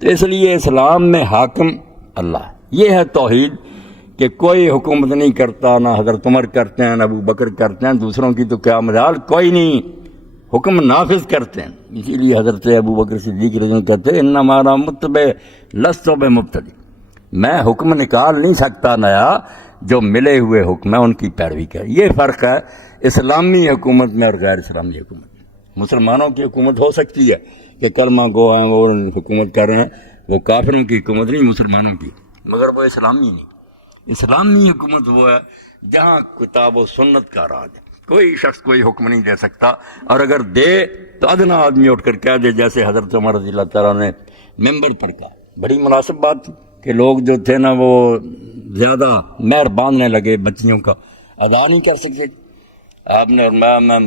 تو اس لیے اسلام میں حاکم اللہ ہے. یہ ہے توحید کہ کوئی حکومت نہیں کرتا، نہ حضرت عمر کرتے ہیں نہ ابو بکر کرتے ہیں، دوسروں کی تو کیا مجال، کوئی نہیں، حکم نافذ کرتے ہیں. اسی لیے حضرت ابو بکر صدیق رضی اللہ عنہ کہتے ہیں انما متبع لست بمبتدع، میں حکم نکال نہیں سکتا نیا، جو ملے ہوئے حکم ہے ان کی پیروی کر. یہ فرق ہے اسلامی حکومت میں اور غیر اسلامی حکومت میں. مسلمانوں کی حکومت ہو سکتی ہے کہ کلمہ گو ہیں وہ حکومت کر رہے ہیں، وہ کافروں کی حکومت نہیں، مسلمانوں کی، مگر وہ اسلامی نہیں. اسلامی حکومت وہ ہے جہاں کتاب و سنت کا راج ہے. کوئی شخص کوئی حکم نہیں دے سکتا، اور اگر دے تو ادنا آدمی اٹھ کر کہہ دے، جیسے حضرت عمر رضی اللہ تعالیٰ نے ممبر پر کہا. بڑی مناسب بات تھی کہ لوگ جو تھے نا وہ زیادہ مہر باندھنے لگے، بچیوں کا ادا نہیں کر سکتے. آپ نے، اور میں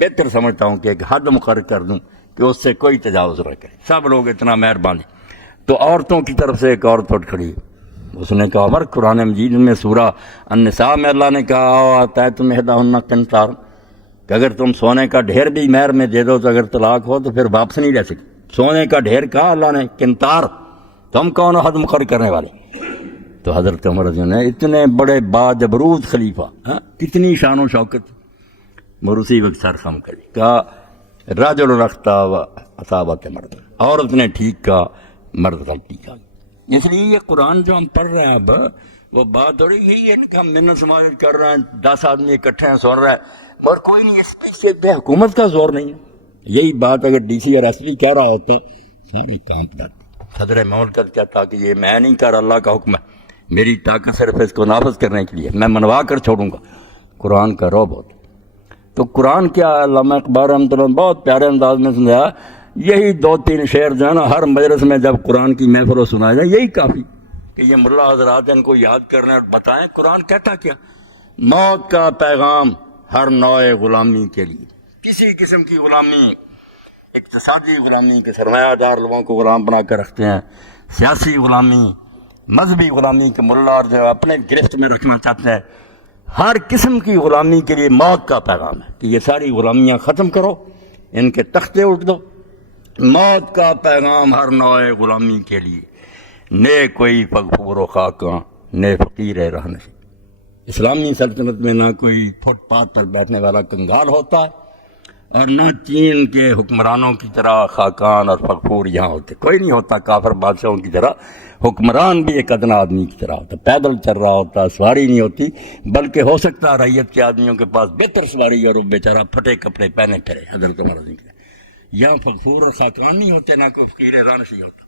بہتر سمجھتا ہوں کہ ایک حد مقرر کر دوں کہ اس سے کوئی تجاوز نہ کرے، سب لوگ اتنا مہر باندھیں. تو عورتوں کی طرف سے ایک عورت اٹھ کھڑی، اس نے کہا عمر قرآن مجید میں سورہ النساء میں اللہ نے کہا آتا ہے تم احداہن قنطار، کہ اگر تم سونے کا ڈھیر بھی مہر میں دے دو تو اگر طلاق ہو تو پھر واپس نہیں لے سکتے. سونے کا ڈھیر کہا اللہ نے، قنطار، تم کون حد مقرر کرنے والے؟ تو حضرت عمر رضی اللہ عنہ اتنے بڑے باجبروت خلیفہ، کتنی شان و شوکت، مروسی وقت سر خم کری، کہا رجل رختا و اصابت مرد، عورت نے ٹھیک کہا مرد غلطی کہا. اس لیے یہ قرآن جو ہم پڑھ رہے ہیں اب، وہ بات ہو رہی یہی ہے کہ ہم منت سماجت کر رہے ہیں، 10 آدمی اکٹھے ہیں سن رہے ہیں، اور کوئی نہیں، اس پہ حکومت کا زور نہیں ہے. یہی بات اگر ڈی سی اور ایس پی کہہ رہا ہوتا سارے کانپ جاتے. صدر مملکت کہتا کہ یہ میں نہیں کر، اللہ کا حکم ہے، میری طاقت صرف اس کو نافذ کرنے کے لیے، میں منوا کر چھوڑوں گا. قرآن کا رعب ہوتا. تو قرآن کیا ہے، علامہ اقبال رحمۃ اللہ بہت پیارے انداز میں سمجھایا. یہی 2-3 شعر جو ہے نا ہر مجلس میں جب قرآن کی محفل سنایا جائے، یہی کافی کہ یہ ملا حضرات ان کو یاد کرنے اور بتائیں قرآن کہتا کیا. موت کا پیغام ہر نوع غلامی کے لیے، کسی قسم کی غلامی، اقتصادی غلامی کے سرمایہ دار لوگوں کو غلام بنا کر رکھتے ہیں، سیاسی غلامی، مذہبی غلامی کے ملا جو اپنے گرفت میں رکھنا چاہتے ہیں، ہر قسم کی غلامی کے لیے موت کا پیغام ہے کہ یہ ساری غلامیاں ختم کرو، ان کے تختے اٹھ دو. موت کا پیغام ہر نوع غلامی کے لیے، نے کوئی فغفور و خاکاں، نے فقیر رہنشی. اسلامی سلطنت میں نہ کوئی فٹ پاتھ پر بیٹھنے والا کنگال ہوتا ہے، اور نہ چین کے حکمرانوں کی طرح خاکان اور فغفور یہاں ہوتے. کوئی نہیں ہوتا کافر بادشاہوں کی طرح. حکمران بھی ایک ادنا آدمی کی طرح ہوتا، پیدل چل رہا ہوتا، سواری نہیں ہوتی، بلکہ ہو سکتا ہے ریت کے آدمیوں کے پاس بہتر سواری اور وہ بیچارہ پھٹے کپڑے پہنے پھرے. حضرت عمر رضی اللہ عنہ یہاں فغفور اور خاکان نہیں ہوتے، نہ کوئی فقیر رانشی ہوتا.